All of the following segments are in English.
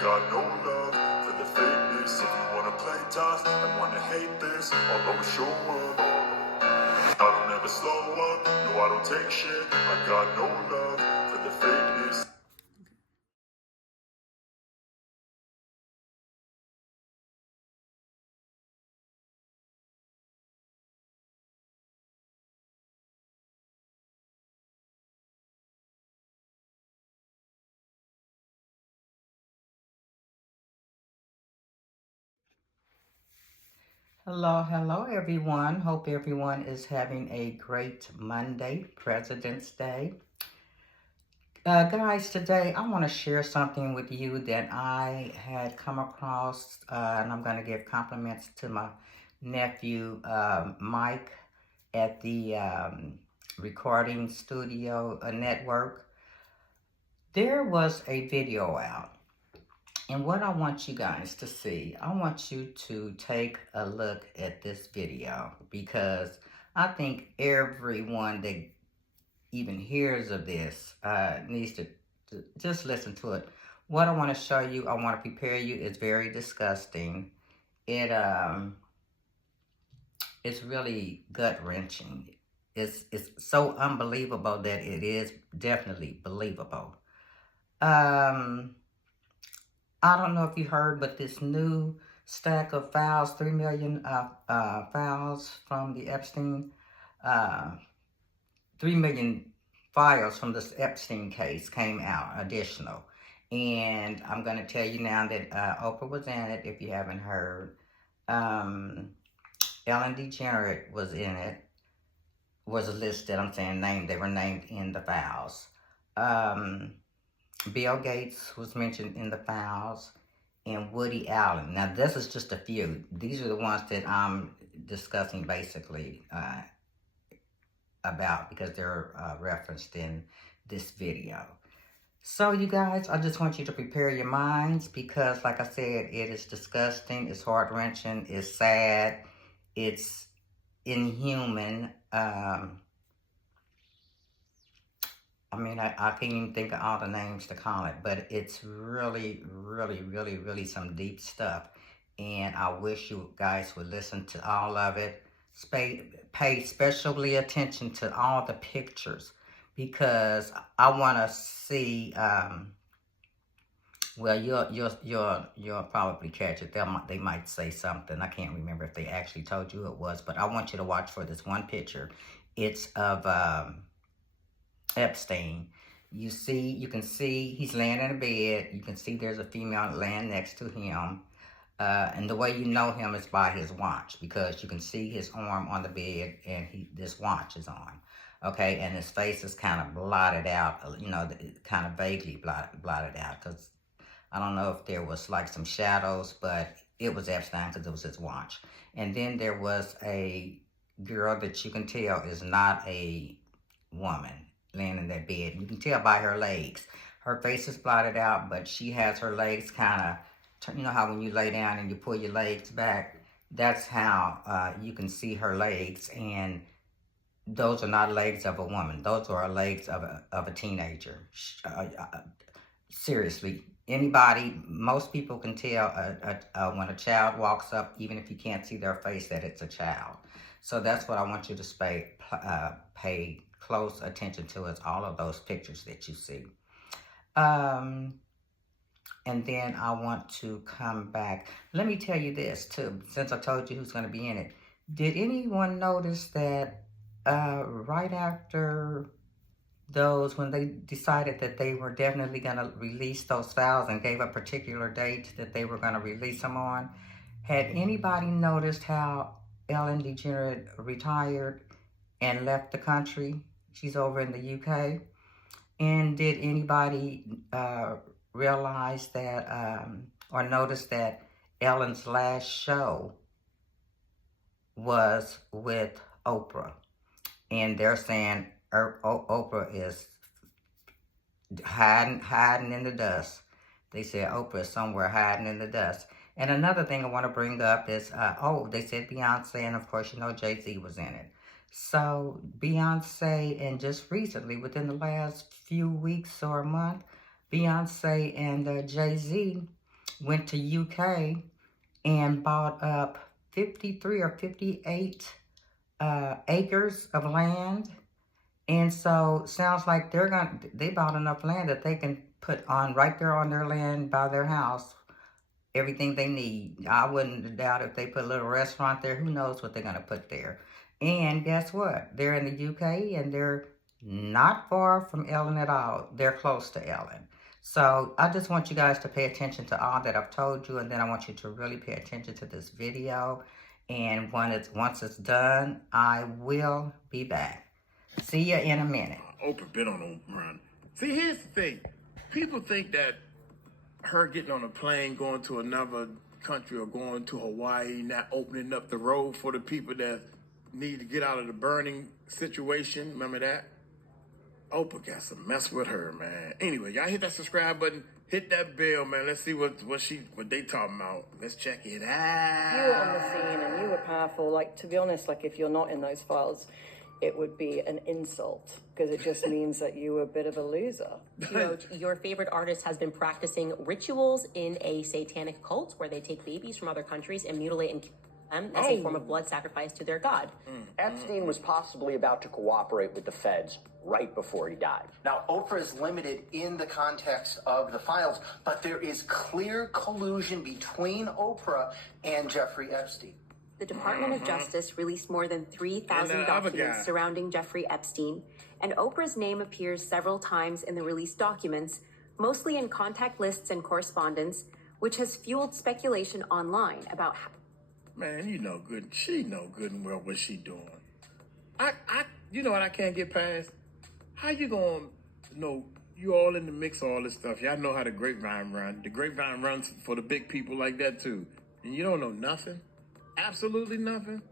got no love for the fakeness. If you wanna play tough and wanna hate this, I'll always show up. I don't ever slow up, no I don't take shit. I got no love for the fakeness. Hello everyone. Hope everyone is having a great Monday, President's Day. Guys, today I want to share something with you that I had come across, and I'm going to give compliments to my nephew, Mike, at the Recording Studio Network. There was a video out. And what I want you guys to see, I want you to take a look at this video because I think everyone that even hears of this needs to just listen to it. What I want to show you, I want to prepare you, is very disgusting. It's really gut-wrenching. It's so unbelievable that it is definitely believable. I don't know if you heard, but this new stack of files, 3 million files from the Epstein, uh, 3 million files from this Epstein case came out, additional. And I'm going to tell you now that Oprah was in it, if you haven't heard. Ellen DeGeneres was in it, was listed, I'm saying named, they were named in the files. Bill Gates was mentioned in the files, and Woody Allen. Now, this is just a few. These are the ones that I'm discussing basically about because they're referenced in this video. So, you guys, I just want you to prepare your minds because, like I said, it is disgusting, it's heart-wrenching, it's sad, it's inhuman. I mean, I can't even think of all the names to call it, but it's really, really, really, really some deep stuff. And I wish you guys would listen to all of it. Pay specially attention to all the pictures because I want to see. Well, you'll probably catch it. They might say something. I can't remember if they actually told you it was, but I want you to watch for this one picture. It's of Epstein. You can see he's laying in a bed. You can see there's a female laying next to him. And the way you know him is by his watch because you can see his arm on the bed and this watch is on. Okay, and his face is kind of blotted out, kind of vaguely blotted out because I don't know if there was like some shadows, but it was Epstein because it was his watch. And then there was a girl that you can tell is not a woman laying in that bed. You can tell by her legs. Her face is blotted out, but she has her legs kind of, you know how when you lay down and you pull your legs back, that's how you can see her legs. And those are not legs of a woman. Those are legs of a teenager. Seriously, anybody, most people can tell when a child walks up, even if you can't see their face, that it's a child. So that's what I want you to pay close attention to, is all of those pictures that you see. And then I want to come back. Let me tell you this too, since I told you who's going to be in it. Did anyone notice that right after those, when they decided that they were definitely going to release those files and gave a particular date that they were going to release them on, had anybody noticed how Ellen DeGeneres retired and left the country? She's over in the UK. And did anybody realize that or notice that Ellen's last show was with Oprah? And they're saying Oprah is hiding in the dust. They said Oprah is somewhere hiding in the dust. And another thing I want to bring up is, they said Beyonce, and of course, Jay-Z was in it. So Beyonce, and just recently, within the last few weeks or a month, Beyonce and Jay-Z went to UK and bought up 53 or 58 acres of land. And so sounds like they bought enough land that they can put on right there on their land by their house everything they need. I wouldn't doubt if they put a little restaurant there. Who knows what they're going to put there. And guess what? They're in the UK and they're not far from Ellen at all. They're close to Ellen. So I just want you guys to pay attention to all that I've told you, and then I want you to really pay attention to this video. And once it's done, I will be back. See you in a minute. Oprah been on a run. See, here's the thing. People think that her getting on a plane, going to another country or going to Hawaii, not opening up the road for the people that need to get out of the burning situation. Remember that? Oprah got some mess with her, man. Anyway, y'all hit that subscribe button. Hit that bell, man. Let's see what they talking about. Let's check it out. You were on the scene and you were powerful. Like, to be honest, like if you're not in those files, it would be an insult because it just means that you were a bit of a loser. You know, your favorite artist has been practicing rituals in a satanic cult where they take babies from other countries and mutilate and kill them as a form of blood sacrifice to their god. Epstein was possibly about to cooperate with the feds right before he died. Now, Oprah is limited in the context of the files, but there is clear collusion between Oprah and Jeffrey Epstein. The Department of Justice released more than 3,000 documents surrounding Jeffrey Epstein, and Oprah's name appears several times in the released documents, mostly in contact lists and correspondence, which has fueled speculation online about how... Man, she know good and well what she doing. You know what I can't get past? How you gonna know you all in the mix of all this stuff? Y'all know how the grapevine run. The grapevine runs for the big people like that too. And you don't know nothing? Absolutely nothing?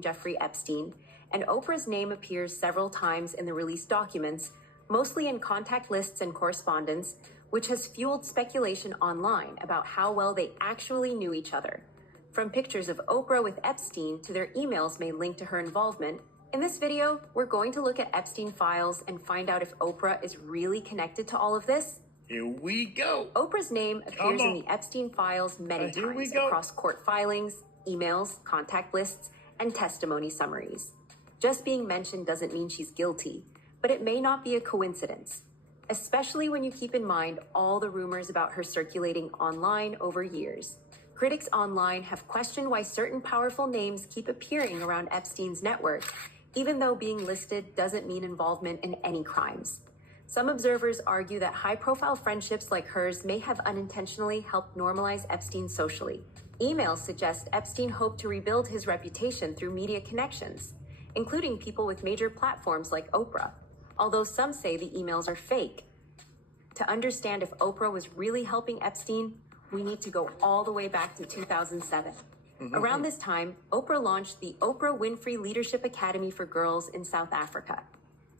Jeffrey Epstein, and Oprah's name appears several times in the released documents, mostly in contact lists and correspondence, which has fueled speculation online about how well they actually knew each other. From pictures of Oprah with Epstein to their emails made linked to her involvement, in this video, we're going to look at Epstein files and find out if Oprah is really connected to all of this. Here we go. Oprah's name appears in the Epstein files many times across court filings, emails, contact lists, and testimony summaries. Just being mentioned doesn't mean she's guilty, but it may not be a coincidence, especially when you keep in mind all the rumors about her circulating online over years. Critics online have questioned why certain powerful names keep appearing around Epstein's network, even though being listed doesn't mean involvement in any crimes. Some observers argue that high-profile friendships like hers may have unintentionally helped normalize Epstein socially. Emails suggest Epstein hoped to rebuild his reputation through media connections, including people with major platforms like Oprah, although some say the emails are fake. To understand if Oprah was really helping Epstein, we need to go all the way back to 2007. Around this time, Oprah launched the Oprah Winfrey Leadership Academy for Girls in South Africa.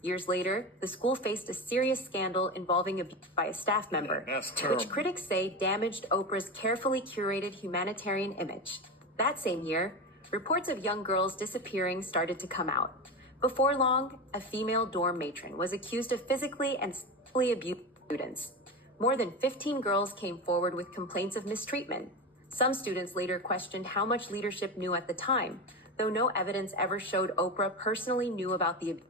Years later, the school faced a serious scandal involving abuse by a staff member, which critics say damaged Oprah's carefully curated humanitarian image. That same year, reports of young girls disappearing started to come out. Before long, a female dorm matron was accused of physically and sexually abusing students. More than 15 girls came forward with complaints of mistreatment. Some students later questioned how much leadership knew at the time, though no evidence ever showed Oprah personally knew about the abuse.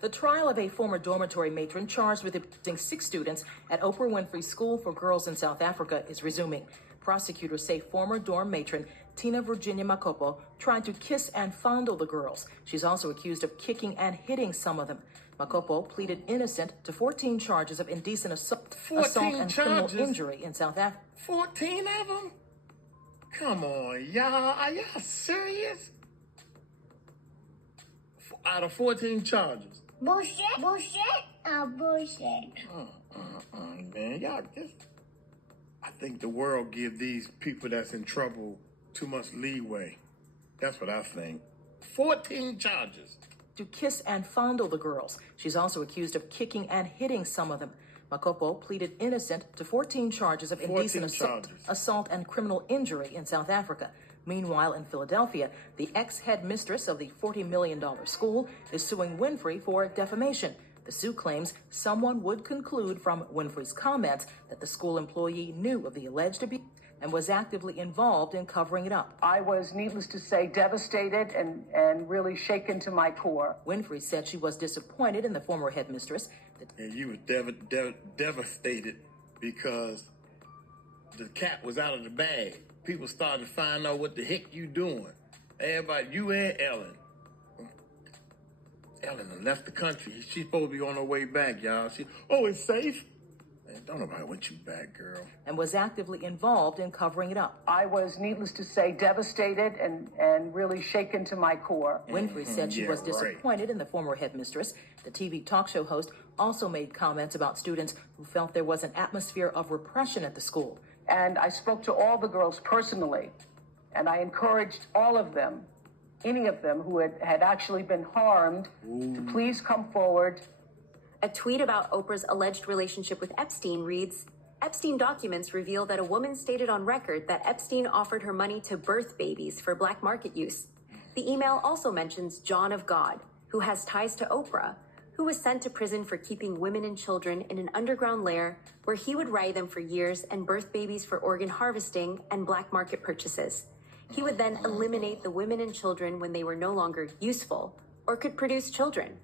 The trial of a former dormitory matron charged with abusing 6 students at Oprah Winfrey School for Girls in South Africa is resuming. Prosecutors say former dorm matron Tina Virginia Makopo tried to kiss and fondle the girls. She's also accused of kicking and hitting some of them. Makopo pleaded innocent to 14 charges of indecent assault and criminal injury in South Africa. 14 of them? Come on, y'all. Are y'all serious? Out of 14 charges. Bullshit. Bullshit. Man, y'all just... I think the world give these people that's in trouble too much leeway. That's what I think. 14 charges. To kiss and fondle the girls. She's also accused of kicking and hitting some of them. Makopo pleaded innocent to 14 charges of indecent assault and criminal injury in South Africa. Meanwhile, in Philadelphia, the ex-head mistress of the $40 million school is suing Winfrey for defamation. The suit claims someone would conclude from Winfrey's comments that the school employee knew of the alleged abuse and was actively involved in covering it up. I was, needless to say, devastated and really shaken to my core. Winfrey said she was disappointed in the former headmistress. And you was devastated because the cat was out of the bag. People started to find out what the heck you doing. Everybody, you and Ellen. Ellen left the country. She's supposed to be on her way back, y'all. It's safe? Man, don't nobody want you back, girl. And was actively involved in covering it up. I was, needless to say, devastated and really shaken to my core. Winfrey said she was disappointed in the former headmistress. The TV talk show host also made comments about students who felt there was an atmosphere of repression at the school. And I spoke to all the girls personally, and I encouraged all of them, any of them who had actually been harmed, to please come forward. A tweet about Oprah's alleged relationship with Epstein reads, Epstein documents reveal that a woman stated on record that Epstein offered her money to birth babies for black market use. The email also mentions John of God, who has ties to Oprah, who was sent to prison for keeping women and children in an underground lair where he would ride them for years and birth babies for organ harvesting and black market purchases. He would then eliminate the women and children when they were no longer useful or could produce children.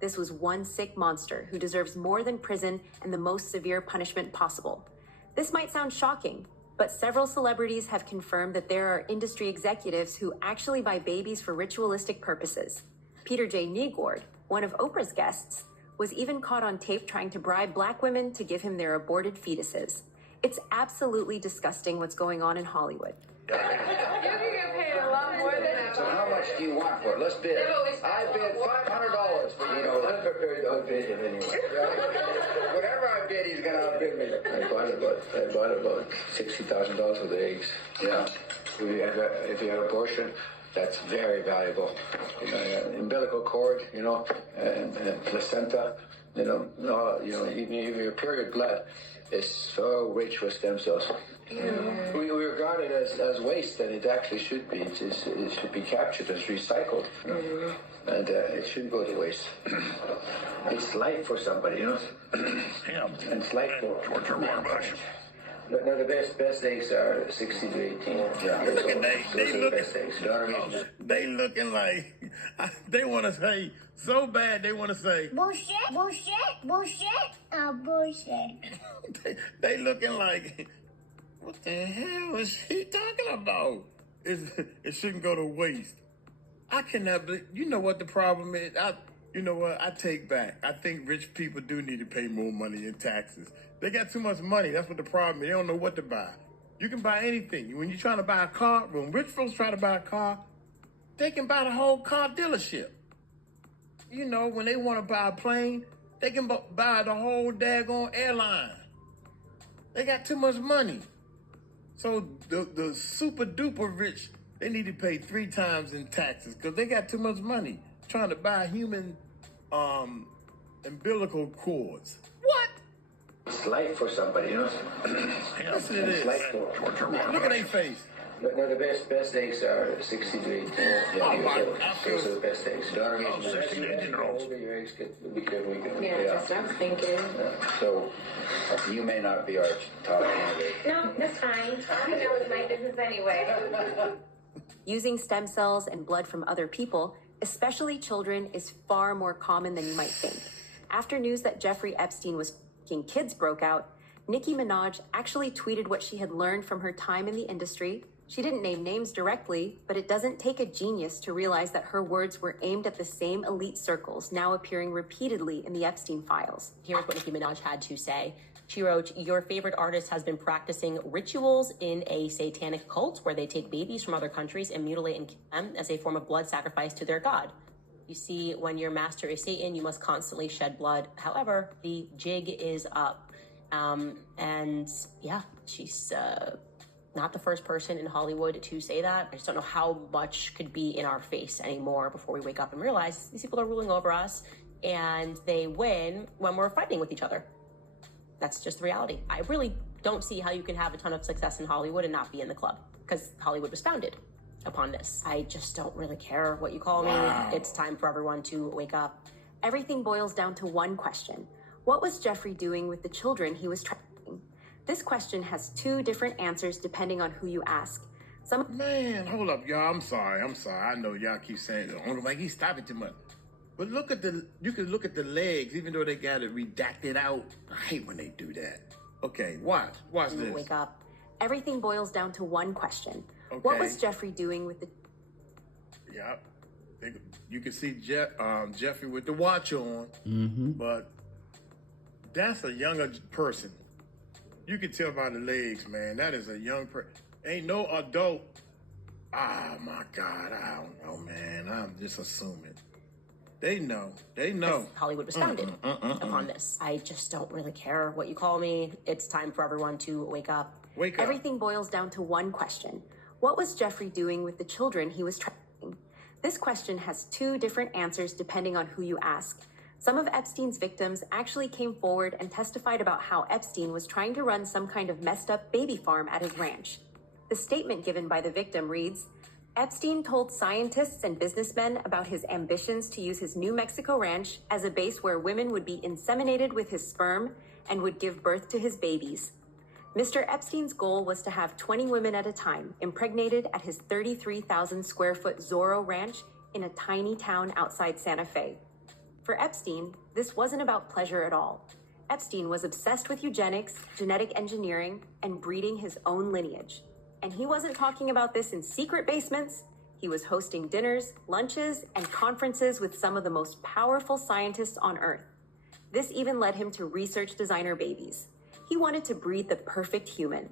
This was one sick monster who deserves more than prison and the most severe punishment possible. This might sound shocking, but several celebrities have confirmed that there are industry executives who actually buy babies for ritualistic purposes. Peter J. Negord, one of Oprah's guests, was even caught on tape trying to bribe black women to give him their aborted fetuses. It's absolutely disgusting what's going on in Hollywood. You can get paid a lot more than that. So how much do you want for it? Let's bid. I bid $500 for I'm prepared to outbid him anyway. Whatever I bid, he's going to outbid me. I bought about $60,000 worth of eggs. Yeah. If you have abortion, that's very valuable. Umbilical cord, and placenta, even your period blood is so rich with stem cells. We regard it as waste, and it actually should be. It should be captured as recycled, and it shouldn't go to waste. It's life for somebody, and it's life for George Warbush. No, the best eggs are 16 to 18. Yeah, they looking like they want to say so bad. They want to say bullshit. they looking like, what the hell is he talking about? It shouldn't go to waste. I cannot believe. You know what the problem is? You know what? I take back. I think rich people do need to pay more money in taxes. They got too much money. That's what the problem is. They don't know what to buy. You can buy anything. When you're trying to buy a car, when rich folks try to buy a car, they can buy the whole car dealership. When they want to buy a plane, they can buy the whole daggone airline. They got too much money. So the super duper rich, they need to pay 3 times in taxes because they got too much money trying to buy human umbilical cords. What? It's life for somebody, Yes, it is. Look at their face. No, the best eggs are 16 to 18. Those are the best eggs. Your eggs get bigger. Yeah, that's what I was thinking. So you may not be our top candidate. No, that's fine. I think that was my business anyway. Using stem cells and blood from other people, especially children, is far more common than you might think. After news that Jeffrey Epstein was f***ing kids broke out, Nicki Minaj actually tweeted what she had learned from her time in the industry. She didn't name names directly, but it doesn't take a genius to realize that her words were aimed at the same elite circles now appearing repeatedly in the Epstein files. Here's what Nicki Minaj had to say. She wrote, "Your favorite artist has been practicing rituals in a satanic cult where they take babies from other countries and mutilate and kill them as a form of blood sacrifice to their god. You see, when your master is Satan, you must constantly shed blood. However, the jig is up." And yeah, she's not the first person in Hollywood to say that. I just don't know how much could be in our face anymore before we wake up and realize these people are ruling over us and they win when we're fighting with each other. That's just the reality. I really don't see how you can have a ton of success in Hollywood and not be in the club, because Hollywood was founded upon this. I just don't really care what you call me. It's time for everyone to wake up Everything boils down to one question. What was Jeffrey doing with the children he was trafficking? This question has two different answers depending on who you ask. Man, hold up, y'all. I'm sorry. I know y'all keep saying it. Like he's stopping too much. But you can look at the legs, even though they got it redacted out. I hate when they do that. Okay, watch this. Wake up. Everything boils down to one question. Okay. What was Jeffrey doing with the... Yep. You can see Jeffrey with the watch on, but that's a younger person. You can tell by the legs, man. That is a young person. Ain't no adult. Ah, my God. I don't know, man. I'm just assuming. They know. Hollywood was founded upon this. I just don't really care what you call me. It's time for everyone to wake up. Wake up. Everything boils down to one question. What was Jeffrey doing with the children he was trafficking? This question has two different answers depending on who you ask. Some of Epstein's victims actually came forward and testified about how Epstein was trying to run some kind of messed up baby farm at his ranch. The statement given by the victim reads, Epstein told scientists and businessmen about his ambitions to use his New Mexico ranch as a base where women would be inseminated with his sperm and would give birth to his babies. Mr. Epstein's goal was to have 20 women at a time impregnated at his 33,000 square foot Zorro ranch in a tiny town outside Santa Fe. For Epstein, this wasn't about pleasure at all. Epstein was obsessed with eugenics, genetic engineering, and breeding his own lineage. And he wasn't talking about this in secret basements. He was hosting dinners, lunches, and conferences with some of the most powerful scientists on Earth. This even led him to research designer babies. He wanted to breed the perfect human.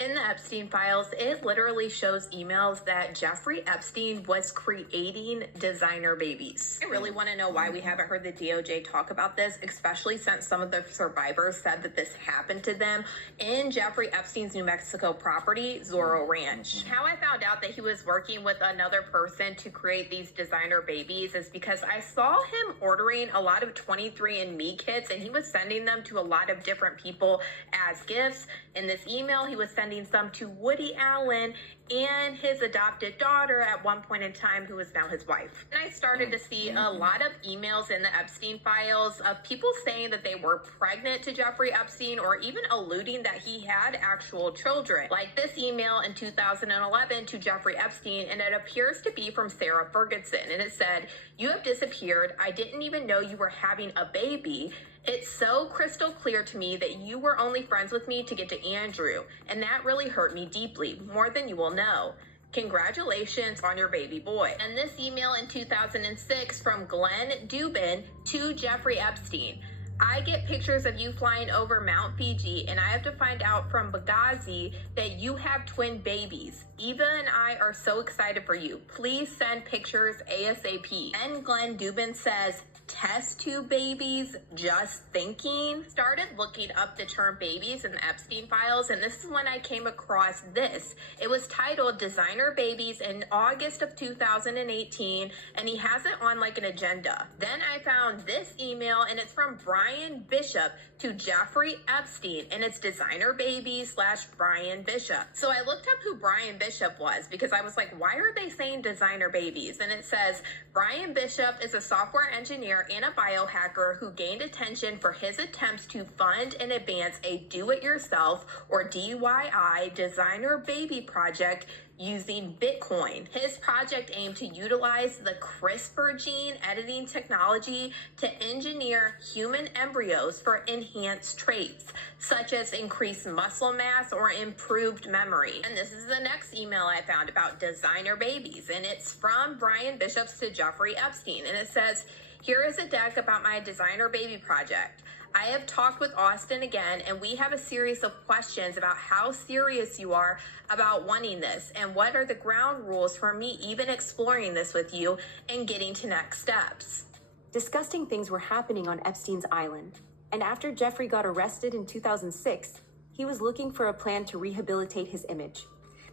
In the Epstein files, it literally shows emails that Jeffrey Epstein was creating designer babies. I really want to know why we haven't heard the DOJ talk about this, especially since some of the survivors said that this happened to them in Jeffrey Epstein's New Mexico property, Zorro Ranch. How I found out that he was working with another person to create these designer babies is because I saw him ordering a lot of 23andMe kits, and he was sending them to a lot of different people as gifts. In this email, he was sending some to Woody Allen and his adopted daughter at one point in time, who is now his wife. And I started to see a lot of emails in the Epstein files of people saying that they were pregnant to Jeffrey Epstein, or even alluding that he had actual children. Like this email in 2011 to Jeffrey Epstein, and it appears to be from Sarah Ferguson. And it said, "You have disappeared. I didn't even know you were having a baby. It's so crystal clear to me that you were only friends with me to get to Andrew, and that really hurt me deeply, more than you will know. Congratulations on your baby boy." And this email in 2006 from Glenn Dubin to Jeffrey Epstein. "I get pictures of you flying over Mount Fiji, and I have to find out from Benghazi that you have twin babies. Eva and I are so excited for you. Please send pictures ASAP." And Glenn Dubin says, "Test tube babies, just thinking." Started looking up the term babies in the Epstein files, and this is when I came across this. It was titled Designer Babies in August of 2018, and he has it on like an agenda. Then I found this email, and it's from Brian Bishop to Jeffrey Epstein, and it's Designer Babies / Brian Bishop. So I looked up who Brian Bishop was, because I was like, why are they saying designer babies? And it says, Brian Bishop is a software engineer and a biohacker who gained attention for his attempts to fund and advance a do-it-yourself, or DIY, designer baby project using Bitcoin. His project aimed to utilize the CRISPR gene editing technology to engineer human embryos for enhanced traits, such as increased muscle mass or improved memory. And this is the next email I found about designer babies, and it's from Brian Bishop to Jeffrey Epstein, and it says, "Here is a deck about my designer baby project. I have talked with Austin again, and we have a series of questions about how serious you are about wanting this, and what are the ground rules for me even exploring this with you and getting to next steps." Disgusting things were happening on Epstein's island, and after Jeffrey got arrested in 2006, he was looking for a plan to rehabilitate his image.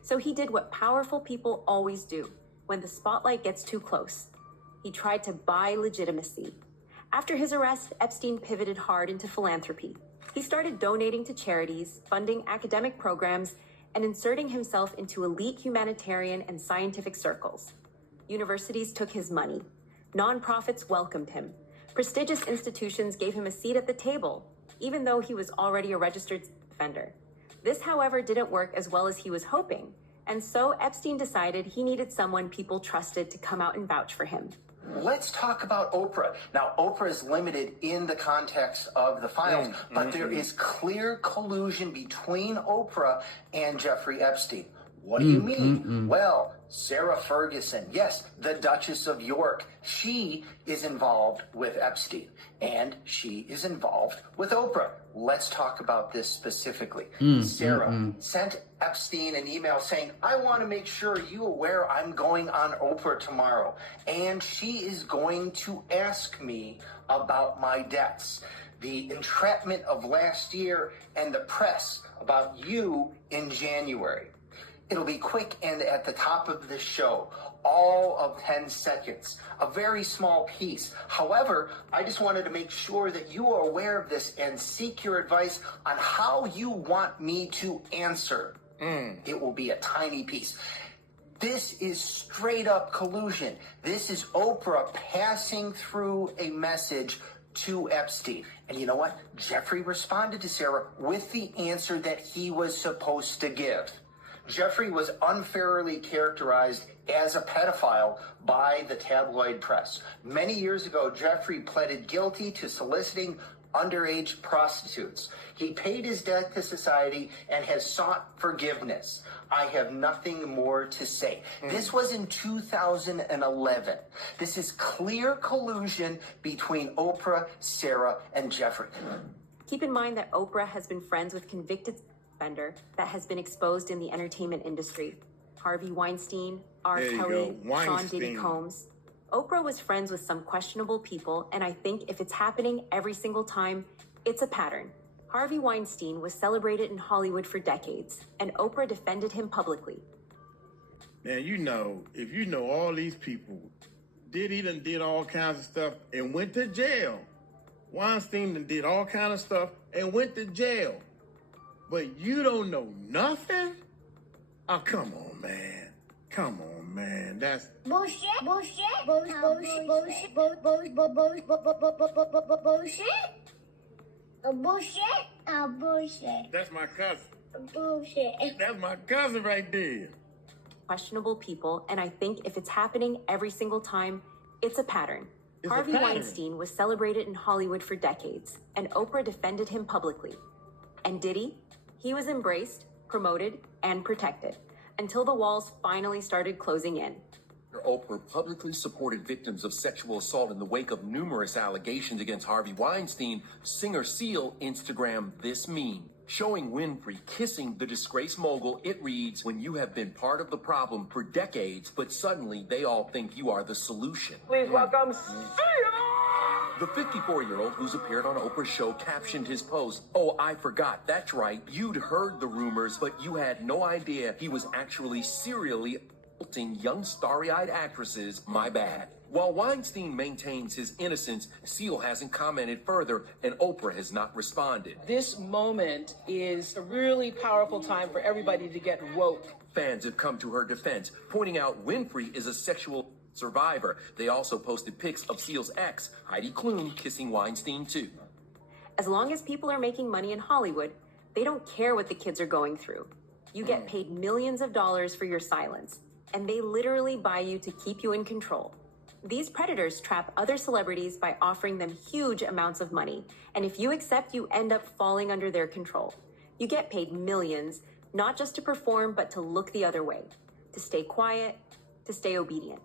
So he did what powerful people always do when the spotlight gets too close. He tried to buy legitimacy. After his arrest, Epstein pivoted hard into philanthropy. He started donating to charities, funding academic programs, and inserting himself into elite humanitarian and scientific circles. Universities took his money. Nonprofits welcomed him. Prestigious institutions gave him a seat at the table, even though he was already a registered offender. This, however, didn't work as well as he was hoping, and so Epstein decided he needed someone people trusted to come out and vouch for him. Let's talk about Oprah. Now, Oprah is limited in the context of the files, but there is clear collusion between Oprah and Jeffrey Epstein. What do you mean? Well, Sarah Ferguson, yes, the Duchess of York, she is involved with Epstein, and she is involved with Oprah. Let's talk about this specifically. Sarah sent Epstein an email saying, I want to make sure you aware I'm going on Oprah tomorrow, and she is going to ask me about my debts, the entrapment of last year, and the press about you in January. It'll be quick and at the top of the show, all of 10 seconds, a very small piece. However, I just wanted to make sure that you are aware of this and seek your advice on how you want me to answer. It will be a tiny piece. This is straight up collusion. This is Oprah passing through a message to Epstein. And you know what? Jeffrey responded to Sarah with the answer that he was supposed to give. Jeffrey was unfairly characterized as a pedophile by the tabloid press. Many years ago, Jeffrey pleaded guilty to soliciting underage prostitutes. He paid his debt to society and has sought forgiveness. I have nothing more to say. This was in 2011. This is clear collusion between Oprah, Sarah, and Jeffrey. Keep in mind that Oprah has been friends with convicted offender that has been exposed in the entertainment industry. Harvey Weinstein, R. Kelly, Sean Diddy Combs. Oprah was friends with some questionable people, and I think if it's happening every single time, it's a pattern. Harvey Weinstein was celebrated in Hollywood for decades, and Oprah defended him publicly. Man, you know, if you know all these people, Diddy done did all kinds of stuff and went to jail. Weinstein done did all kinds of stuff and went to jail. But you don't know nothing? Oh, come on, man. Come on, man. That's bullshit. Bullshit. Bullshit. Bullshit. Bullshit. Bullshit. That's my cousin. Bullshit. That's my cousin right there. Questionable people, and I think if it's happening every single time, it's a pattern. Harvey Weinstein was celebrated in Hollywood for decades, and Oprah defended him publicly. And Diddy? He was embraced, promoted, and protected until the walls finally started closing in. Oprah publicly supported victims of sexual assault in the wake of numerous allegations against Harvey Weinstein. Singer Seal Instagrammed this meme, showing Winfrey kissing the disgraced mogul. It reads, when you have been part of the problem for decades, but suddenly they all think you are the solution. Please welcome Seal! The 54-year-old who's appeared on Oprah's show captioned his post, "Oh, I forgot, that's right, you'd heard the rumors, but you had no idea he was actually serially assaulting young starry-eyed actresses, my bad." While Weinstein maintains his innocence, Seal hasn't commented further, and Oprah has not responded. This moment is a really powerful time for everybody to get woke. Fans have come to her defense, pointing out Winfrey is a sexual survivor. They also posted pics of Seal's ex, Heidi Klum, kissing Weinstein too. As long as people are making money in Hollywood, they don't care what the kids are going through. You get paid millions of dollars for your silence, and they literally buy you to keep you in control. These predators trap other celebrities by offering them huge amounts of money, and if you accept, you end up falling under their control. You get paid millions, not just to perform, but to look the other way, to stay quiet, to stay obedient.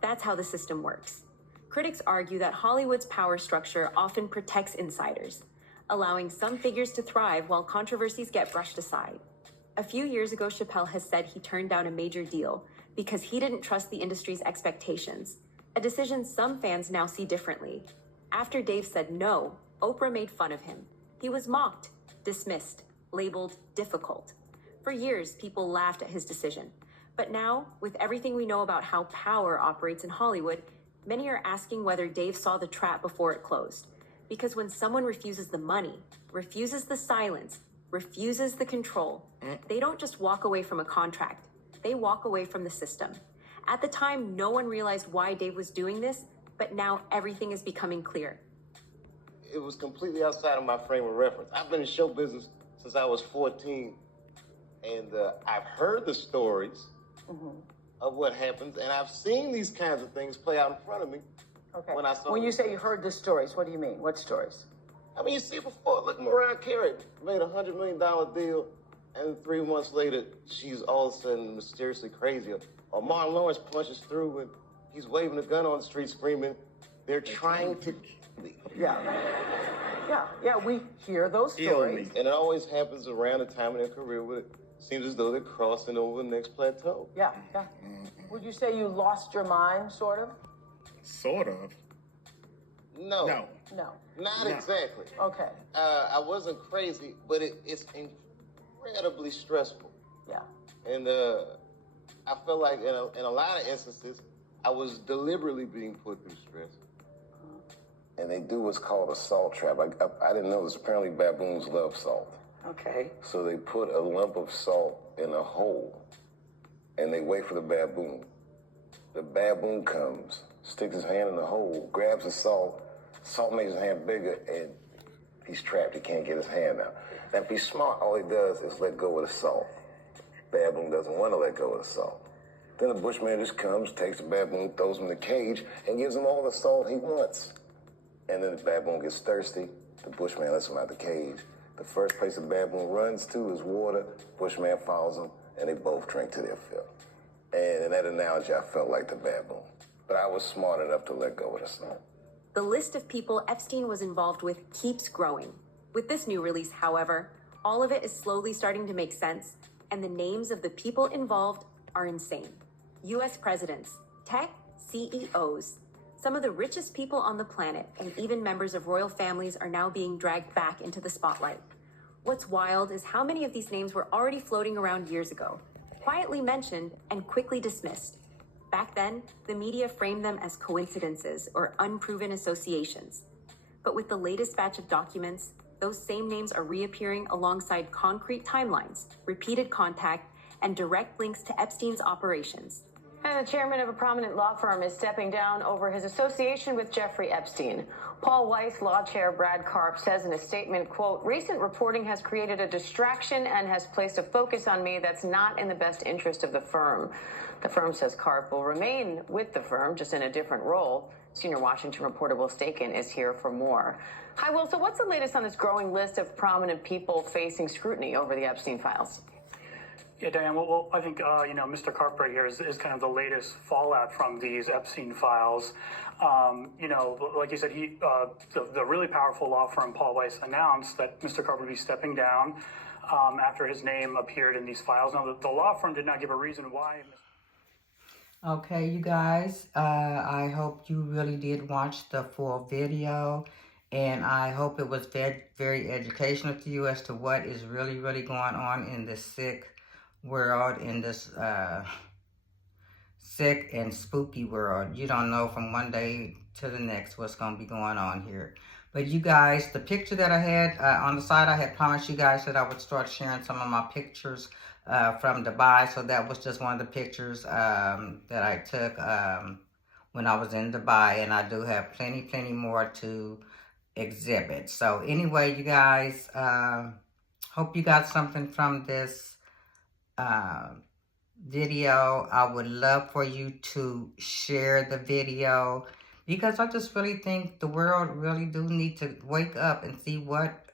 That's how the system works. Critics argue that Hollywood's power structure often protects insiders, allowing some figures to thrive while controversies get brushed aside. A few years ago, Chappelle has said he turned down a major deal because he didn't trust the industry's expectations, a decision some fans now see differently. After Dave said no, Oprah made fun of him. He was mocked, dismissed, labeled difficult. For years, people laughed at his decision. But now, with everything we know about how power operates in Hollywood, many are asking whether Dave saw the trap before it closed. Because when someone refuses the money, refuses the silence, refuses the control, they don't just walk away from a contract. They walk away from the system. At the time, no one realized why Dave was doing this, But now everything is becoming clear. It was completely outside of my frame of reference. I've been in show business since I was 14, and I've heard the stories of what happens, and I've seen these kinds of things play out in front of me. Okay. When you say you heard the stories, what do you mean? What stories? I mean, you see it before. Look, Mariah Carey made a $100 million deal, and 3 months later, she's all of a sudden mysteriously crazy. Or Martin Lawrence punches through, and he's waving a gun on the street screaming, "They're trying to kill me." Yeah, we hear those stories. And it always happens around the time of their career where it seems as though they're crossing over the next plateau. Yeah. Would you say you lost your mind, sort of? Sort of. No. No. Not exactly. Okay. I wasn't crazy, but it's incredibly stressful. Yeah. And I felt like in a lot of instances, I was deliberately being put through stress. And they do what's called a salt trap. I didn't know this. Apparently baboons love salt. Okay. So they put a lump of salt in a hole, and they wait for the baboon. The baboon comes, sticks his hand in the hole, grabs the salt. Salt makes his hand bigger, and he's trapped. He can't get his hand out. Now, if he's smart, all he does is let go of the salt. Baboon doesn't want to let go of the salt. Then the bushman just comes, takes the baboon, throws him in the cage, and gives him all the salt he wants. And then the baboon gets thirsty. The bushman lets him out the cage. The first place the baboon runs to is water. Bushman follows him, and they both drink to their fill. And in that analogy, I felt like the baboon. But I was smart enough to let go of the salt. The list of people Epstein was involved with keeps growing. With this new release, however, all of it is slowly starting to make sense, and the names of the people involved are insane. U.S. presidents, tech CEOs, some of the richest people on the planet, and even members of royal families are now being dragged back into the spotlight. What's wild is how many of these names were already floating around years ago, quietly mentioned and quickly dismissed. Back then, the media framed them as coincidences or unproven associations. But with the latest batch of documents, those same names are reappearing alongside concrete timelines, repeated contact, and direct links to Epstein's operations. And the chairman of a prominent law firm is stepping down over his association with Jeffrey Epstein. Paul Weiss law chair Brad Karp says in a statement, quote, "Recent reporting has created a distraction and has placed a focus on me that's not in the best interest of the firm." The firm says Karp will remain with the firm, just in a different role. Senior Washington reporter Will Staken is here for more. Hi, Will. So what's the latest on this growing list of prominent people facing scrutiny over the Epstein files? Yeah, Diane, well I think, Mr. Karp right here is kind of the latest fallout from these Epstein files. Like you said, the really powerful law firm Paul Weiss announced that Mr. Karp would be stepping down after his name appeared in these files. Now, the law firm did not give a reason why. Okay, you guys, I hope you really did watch the full video, and I hope it was very, very educational to you as to what is really, really going on in this sick world, in this sick and spooky world. You don't know from one day to the next what's going to be going on here. But you guys, the picture that I had on the side, I had promised you guys that I would start sharing some of my pictures from Dubai. So that was just one of the pictures that I took when I was in Dubai. And I do have plenty more to exhibit. So anyway, you guys, hope you got something from this video. I would love for you to share the video, because I just really think the world really do need to wake up and see what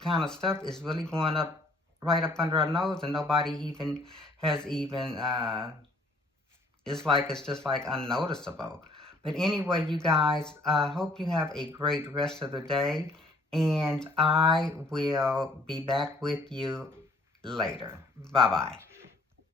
kind of stuff is really going up right up under our nose, and nobody even has it's just like unnoticeable. But anyway, you guys, I hope you have a great rest of the day, and I will be back with you later. Bye-bye.